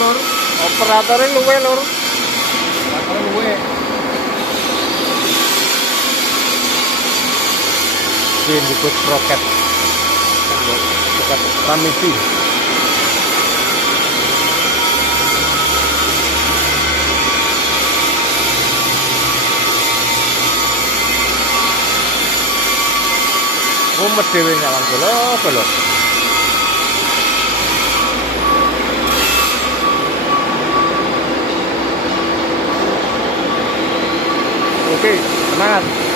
Lur. Operatornya luwe lur. Motor luwe. Ini ikut roket. Roket transmisi. Mumet dhewe nyawang golo. Oke, semangat.